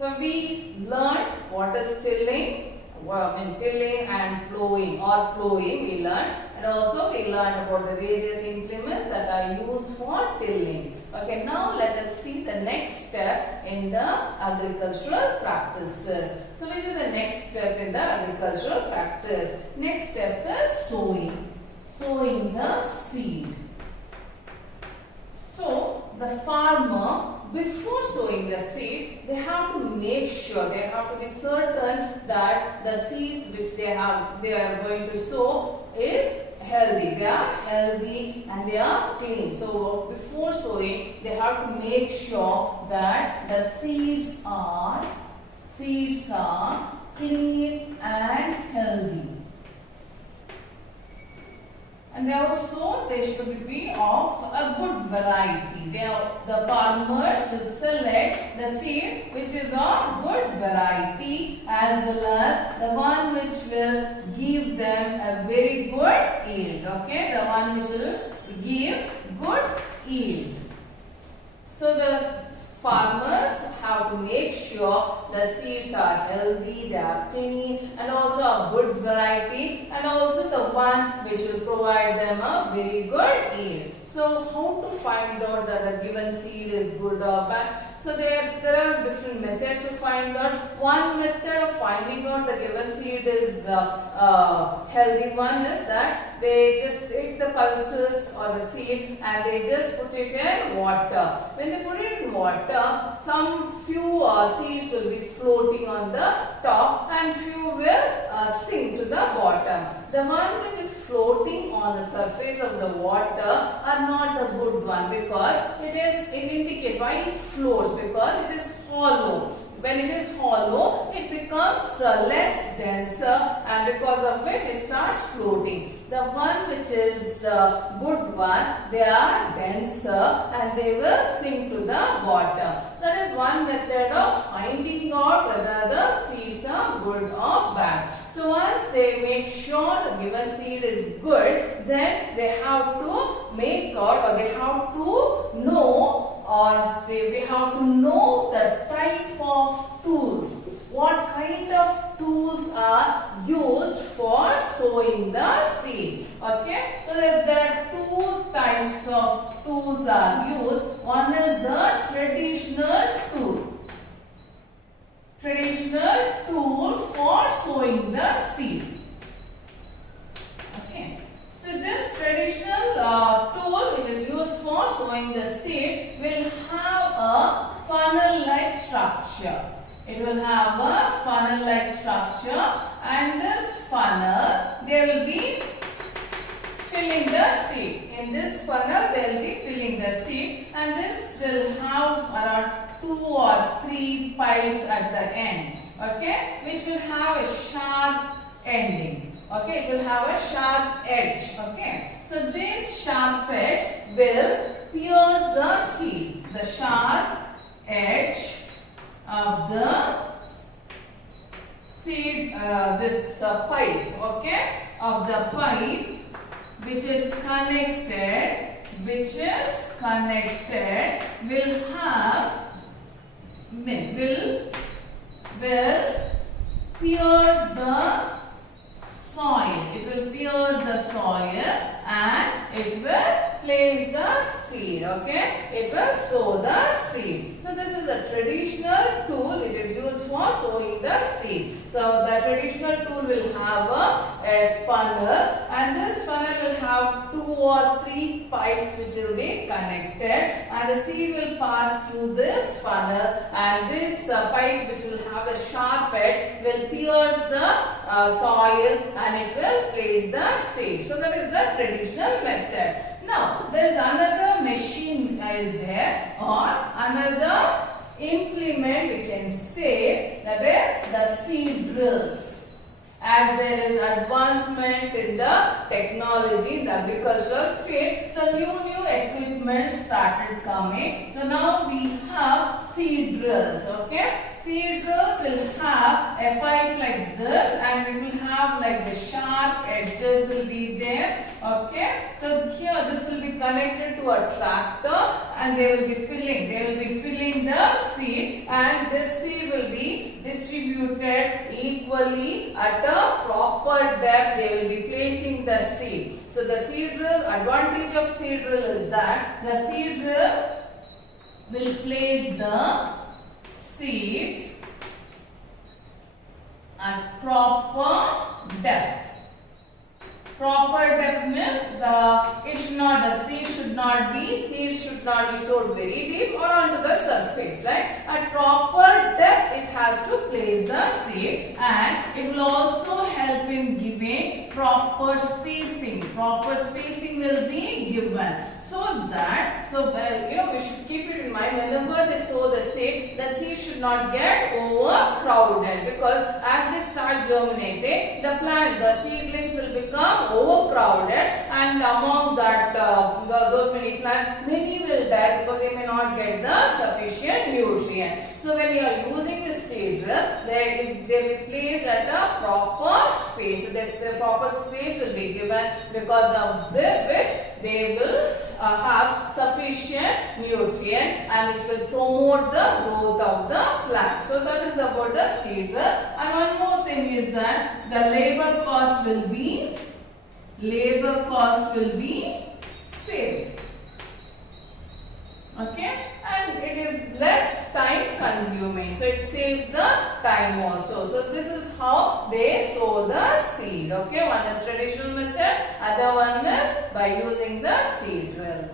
So we learned what is tilling, tilling and plowing or plowing we learned, and also we learned about the various implements that are used for tilling. Okay, now let us see the next step in the agricultural practices. So which is the next step in the agricultural practice? Next step is sowing. Sowing the seed. So the farmer, before sowing the seed, they have to make sure, they have to be certain that the seeds which they are going to sow is healthy. They are healthy and they are clean. So before sowing, they have to make sure that the seeds are clean and healthy. And also they should be of a good variety. The farmers will select the seed which is of good variety as well as the one which will give them a very good yield. Okay, the one which will give good yield. So the farmers have to make sure the seeds are healthy, they are clean and also a good variety, and also the one which will provide them a very good yield. So how to find out that a given seed is good or bad? So there are different methods to find out. One method of finding out the given seed is healthy one is that they just take the pulses or the seed and they just put it in water. When they put it in water, some few seeds will be floating on the top and few will sink to the bottom. The one which is floating on the surface of the water are not a good one because it indicates why it floats, because it is hollow. When it is hollow, it becomes less denser and because of which it starts floating. The one which is good one, they are denser and they will sink to the bottom. That is one method of finding out whether the seeds are good or bad. So once they make sure the given seed is good, then they have to make out, or they have to know, or they have to know the type of tools. What kind of tools are used for sowing the seed? Okay, so there are two types of tools are used. One is the traditional tool. Traditional tool for sowing the seed. Okay, so this traditional tool which is used for sowing the seed will have a funnel-like structure. It will have a funnel-like structure, and this funnel, they will be filling the seed. In this funnel, they will be filling the seed, and this will have around 2 or 3 pipes at the end. Okay, which will have a sharp ending. Okay, it will have a sharp edge. Okay, so this sharp edge will pierce the seed. The sharp edge of the seed, this pipe, okay, of the pipe which is connected, will have, will pierce the soil. It will pierce the soil and it will place the seed. Okay, it will sow the seed. So this is a traditional tool which is used for sowing the seed. So the traditional tool will have a funnel, and this funnel will have 2 or 3 pipes which will be connected, and the seed will pass through this funnel, and this pipe which will have the sharp edge will pierce the soil and it will place the seed. So that is the traditional method. Now there is another machine is there, or another implement we can say, that is the seed drills. As there is advancement in the technology in the agricultural field, so new equipment started coming. So now we have seed drills. Okay, seed drills will have a pipe like this, and it will have like the sharp edges will be there. Okay, so here this will be connected to a tractor, and they will be filling the seed, and this seed will be distributed equally at a proper depth. They will be placing the seed. So the seed drill, advantage of seed drill is that the seed drill will place the seeds at proper depth. Proper depth means seeds should not be sowed very deep or onto the surface, right? At proper depth it has to place the seed, and it will also help in giving proper spacing. Proper spacing will be given so that we should keep it in mind whenever they sow the seed should not get overcrowded, because as they start germinating, the seedlings will become overcrowded, and among that those many plants, many will die because they may not get the sufficient nutrient. So when you are using the seed drill, they will be placed at a proper space. The proper space will be given, because of which they will have sufficient nutrient, and it will promote the growth of the plant. So that is about the seed drill. And one more thing is that the labor cost will be saved. Okay, and it is less time consuming, so it saves the time also. So this is how they sow the seed. Okay, one is traditional method, other one is by using the seed drill.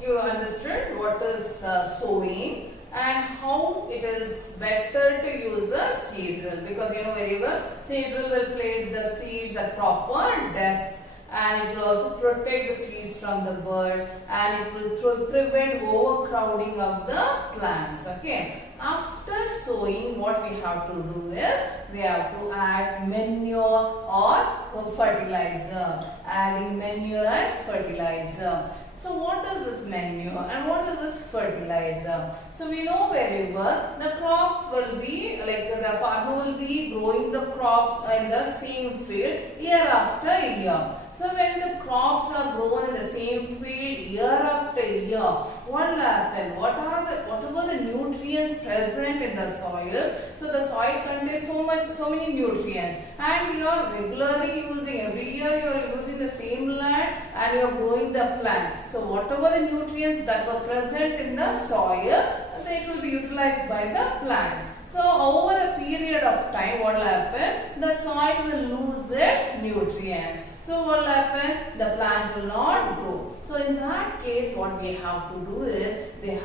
You understood what is sowing and how it is better to use a seed drill, because you know very well, seed drill will place the seeds at proper depth, and it will also protect the seeds from the bird, and it will prevent overcrowding of the plants. Okay, after sowing, what we have to do is we have to add manure or fertilizer. Adding manure and fertilizer. So what is this manure and what is this fertilizer? So we know very well, the crop will be, the farmer will be growing the crops in the same field year after year. So when the crops are grown in the same field year after year, what will happen? Whatever the nutrients present in the soil, so the soil contains so many nutrients, and you are regularly using, every year you are using the same land and you are growing the plant. So whatever the nutrients that were present in the soil, it will be utilized by the plants. So over a period of time, what will happen? The soil will lose its nutrients. So what will happen? The plants will not grow. So in that case, what we have to do is, the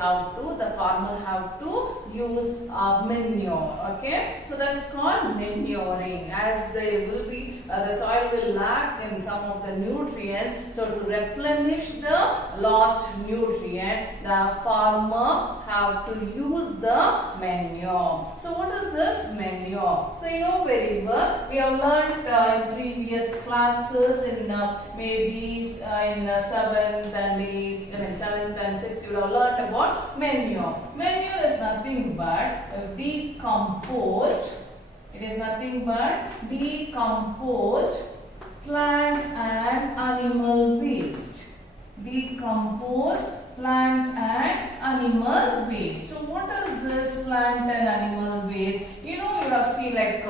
farmer have to use manure. Okay, so that's called manuring, as they will be the soil will lack in some of the nutrients. So to replenish the lost nutrient, the farmer have to use the manure. So what is this manure? So you know very well, we have learned in previous classes in maybe in 7th and 8th, 7th and 6th, you would have learned about manure. Manure is nothing but decomposed. It is nothing but decomposed plant and animal waste. Decomposed plant and animal waste. So what is this plant and animal waste? You know, you have seen the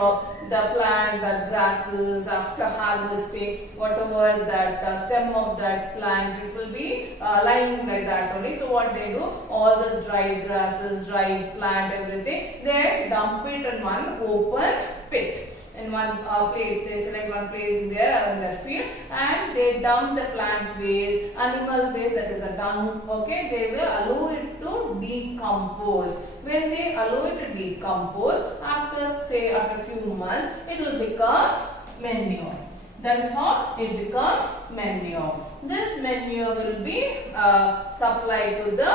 plant, that grasses after harvesting, whatever that stem of that plant, it will be lying like that only. So what they do, all this dried grasses, dried plant, everything, they dump it in one open pit. In one place, they select one place in their field, and they dump the plant waste, animal waste, that is the dung. Okay, they will allow it to decompose. When they allow it to decompose, after a few months, it will become manure. That is how it becomes manure. This manure will be supplied to the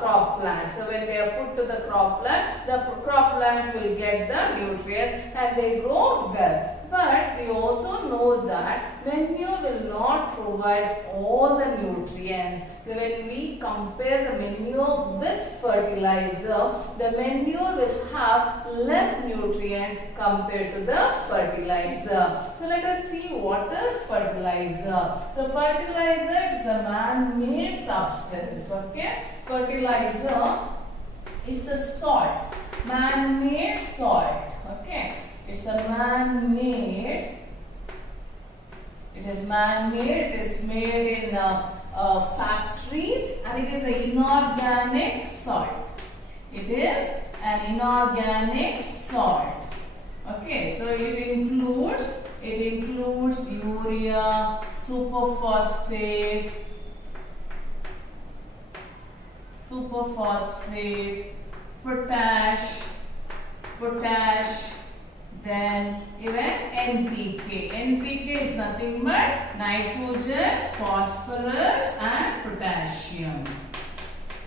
crop plant. So when they are put to the crop plant will get the nutrients and they grow well. But we also know that manure will not provide all the nutrients. When we compare the manure with fertilizer, the manure will have less nutrient compared to the fertilizer. So let us see what is fertilizer. So fertilizer is a man-made substance. Okay, fertilizer is a salt. man-made soil. Okay, it's a man-made. It is man-made. It is made in factories, and it is an inorganic soil. It is an inorganic soil. Okay, so it includes urea, superphosphate, potash, then even NPK. NPK is nothing but nitrogen, phosphorus and potassium.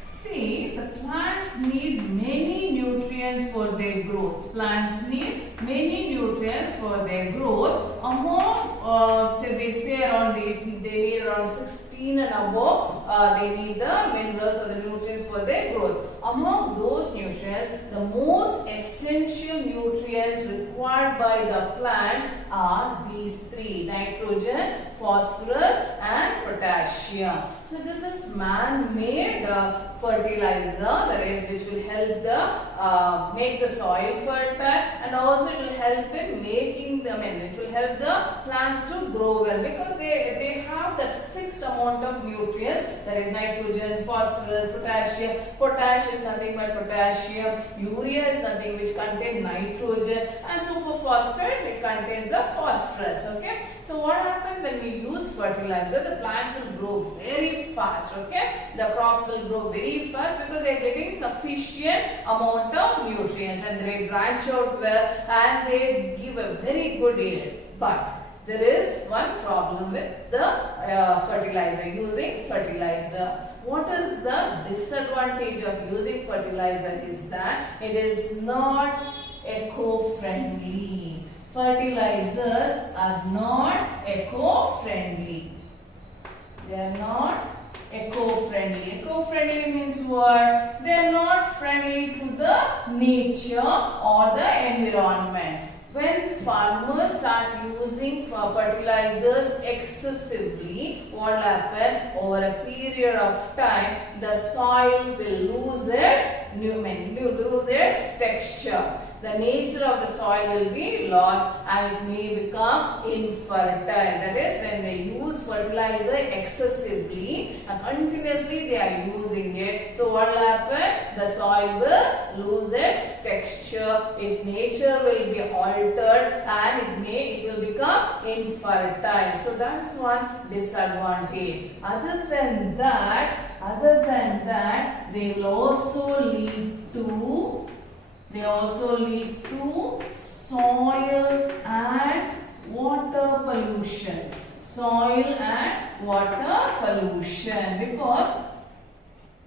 See, the plants need many nutrients for their growth. Plants need many nutrients for their growth. Among, they say around they need around 16 and above. They need the minerals or the nutrients for their growth. Among those nutrients, the most essential nutrient required by the plants are these three: nitrogen, phosphorus and potassium. So this is man-made fertilizer, that is, which will help the make the soil fertile, and also it will help in making them, it will help the plants to grow well, because they have that fixed amount of nutrients, that is nitrogen, phosphorus, potassium. Potash is nothing but potassium, urea is nothing which contains nitrogen, and superphosphate, it contains the phosphorus. Okay, so what happens when we use fertilizer? The plants will grow very fast. Okay, the crop will grow very fast because they are getting sufficient amount of nutrients, and they branch out well and they give a very good yield. But there is one problem with the fertilizer, using fertilizer. What is the disadvantage of using fertilizer is that it is not eco-friendly. Fertilizers are not eco-friendly. They are not eco-friendly. Eco-friendly means what? They are not friendly to the nature or the environment. When farmers start using fertilizers excessively, what will happen? Over a period of time, the soil will lose its texture. The nature of the soil will be lost and it may become infertile. That is, when they use fertilizer excessively and continuously they are using it. So what will happen? The soil will lose its texture, its nature will be altered, and it will become infertile. So that's one disadvantage. Other than that, they will also lead to soil and water pollution. Because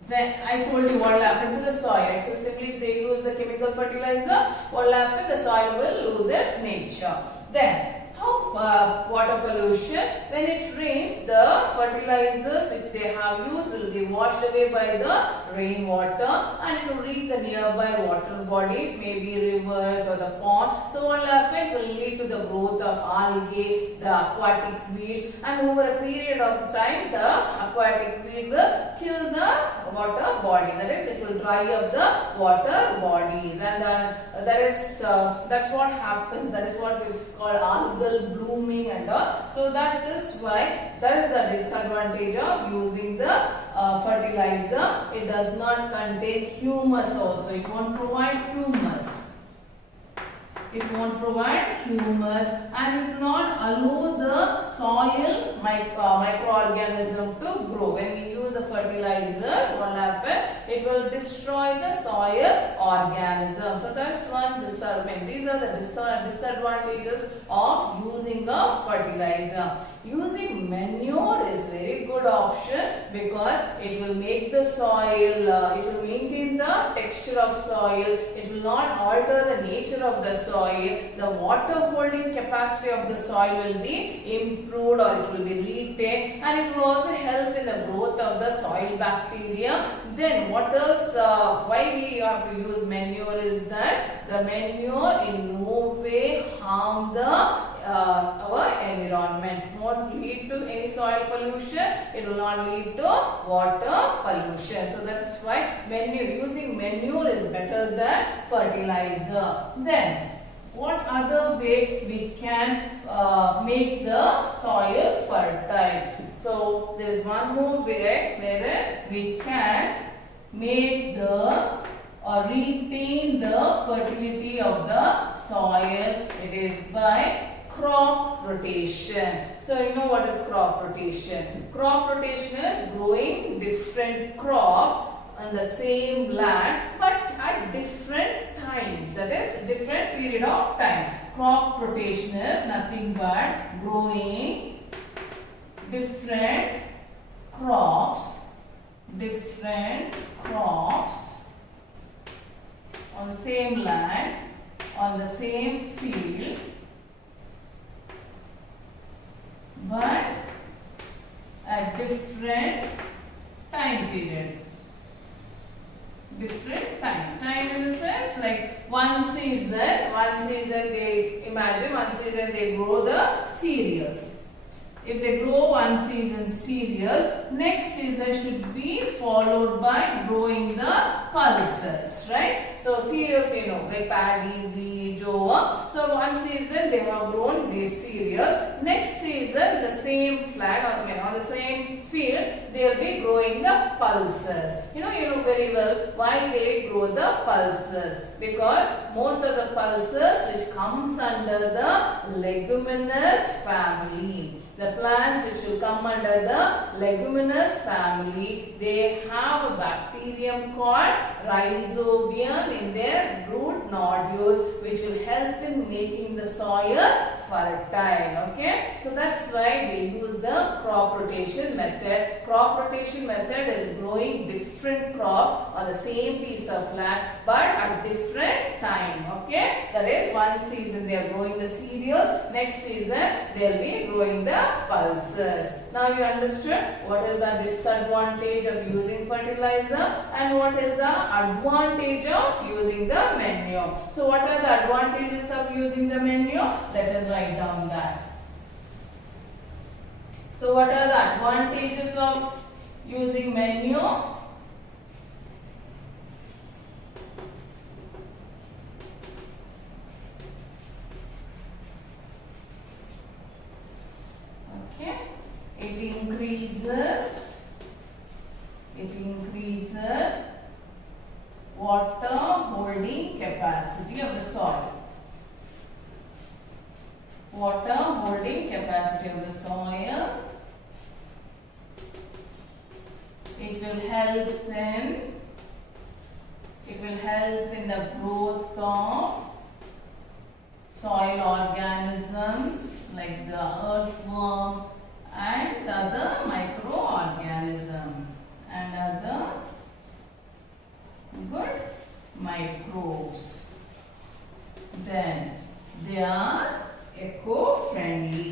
when I told you what will happen to the soil, excessively if they use the chemical fertilizer, what will happen? The soil will lose its nature. Then water pollution. When it rains, the fertilizers which they have used will be washed away by the rainwater, and it will reach the nearby water bodies, maybe rivers or the pond. So what will happen? It will lead to the growth of algae, the aquatic weeds, and over a period of time the aquatic weed will kill the water body. That is, it will dry up the water bodies, and that's what happens. That is what is called algal blooming and all. So that is the disadvantage of using the fertilizer. It does not contain humus also. It won't provide humus. And it will not allow the soil microorganism to grow. When we use the fertilizers, what will happen? It will destroy the soil organism. So that's one disadvantage. These are the disadvantages of using a fertilizer. Using manure is very good option because it will make the soil, it will maintain the texture of soil, it will not alter the nature of the soil, the water holding capacity of the soil will be improved or it will be retained, and it will also help in the growth of the soil bacteria. Then what else, why we have to use manure is that the manure in no way harm our environment. It won't lead to any soil pollution, it will not lead to water pollution. So that's why using manure is better under the fertilizer. Then what other way we can make the soil fertile? So there is one more way wherein we can make the or retain the fertility of the soil. It is by crop rotation. So you know what is crop rotation? Crop rotation is growing different crops on the same land but at different times, that is different period of time. Crop rotation is nothing but growing different crops on the same land, on the same field, but at different time period. Different time in the sense like one season they imagine one season they grow the cereals. If they grow one season cereals, next season should be followed by growing the pulses, right? So cereals, you know, like paddy, wheat, jowar. So one season they have grown these cereals. Next season the same flat on the same field they will be growing the pulses. You know very well why they grow the pulses, because most of the pulses which comes under the leguminous family. The plants which will come under the leguminous family, they have a bacterium called rhizobium in their root nodules which will help in making the soil fertile. Okay, so that's why we use the crop rotation method. Crop rotation method is growing different crops on the same piece of land but at different time. Okay, that is one season they are growing the cereals, next season they will be growing the pulses. Now you understood what is the disadvantage of using fertilizer and what is the advantage of using the manure. So what are the advantages of using the manure? Let us write down that. So what are the advantages of using manure? Okay, it increases water holding capacity of the soil. Water holding capacity of the soil. It will help in the growth of soil organisms like the earthworm and other microorganism and other good microbes. Then they are eco-friendly.